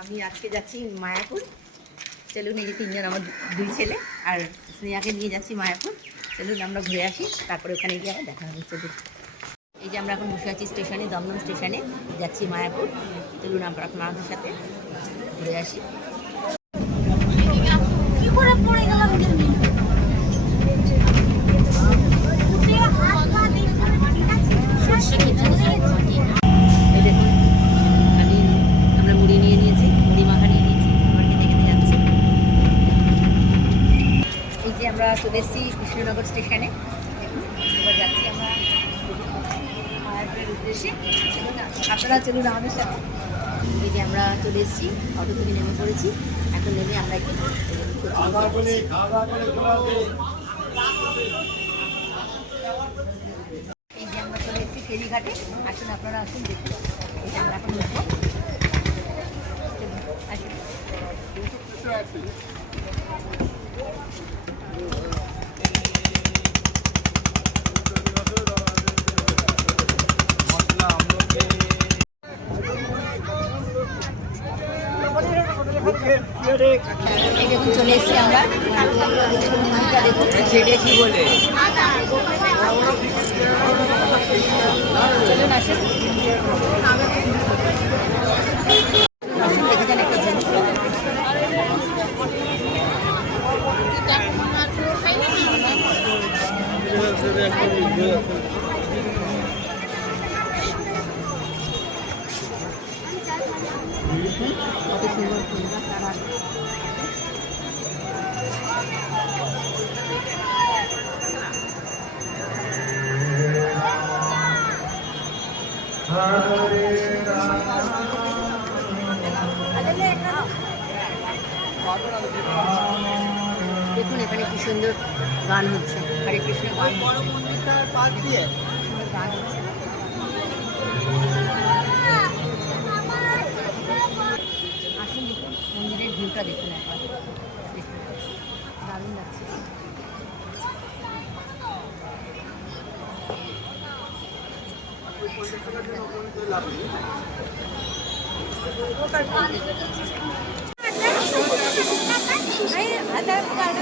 আমি আজকে যাচ্ছি মায়াপুর। চলুন, এই যে তিনজন আমার দুই ছেলে আর স্নেহাকে নিয়ে যাচ্ছি মায়াপুর। চলুন আমরা ঘুরে আসি, তারপরে ওখানে গিয়ে আবার দেখা হবে। চলুন, এই যে আমরা এখন বসে আছি স্টেশনে, দমদম স্টেশনে, যাচ্ছি মায়াপুর। চলুন আমরা আপনাদের সাথে ঘুরে আসি। কি করে পড়ে গেলাম? আমরা চলে এসেছি কৃষ্ণনগর স্টেশনে। এবার যাচ্ছি আমরা মায়াপুরের উদ্দেশ্যে। আপনারা চলুন আমাদের সাথে। এই যে আমরা চলে এসেছি, অটো থেকে নেমে পড়েছি। এখন নেমে আমরা একটু এই যে আমরা চলে এসেছি ফেরিঘাটে। আসুন আপনারা আসুন, দেখুন। এই যে আমরা এখন উঠবো। দেখুন চলে এসেছি আমরা। সেটা কি বলে? চলুন আসুন, দেখে যান একটা জিনিস। কত সুন্দর সুন্দর তারা। দেখুন এখানে কি সুন্দর গান হচ্ছে, হরে কৃষ্ণ গান গান হচ্ছে। আসুন দেখুন মন্দিরের ভিউটা দেখুন একবার, দেখুন দারুণ লাগছে। আধার কার্ড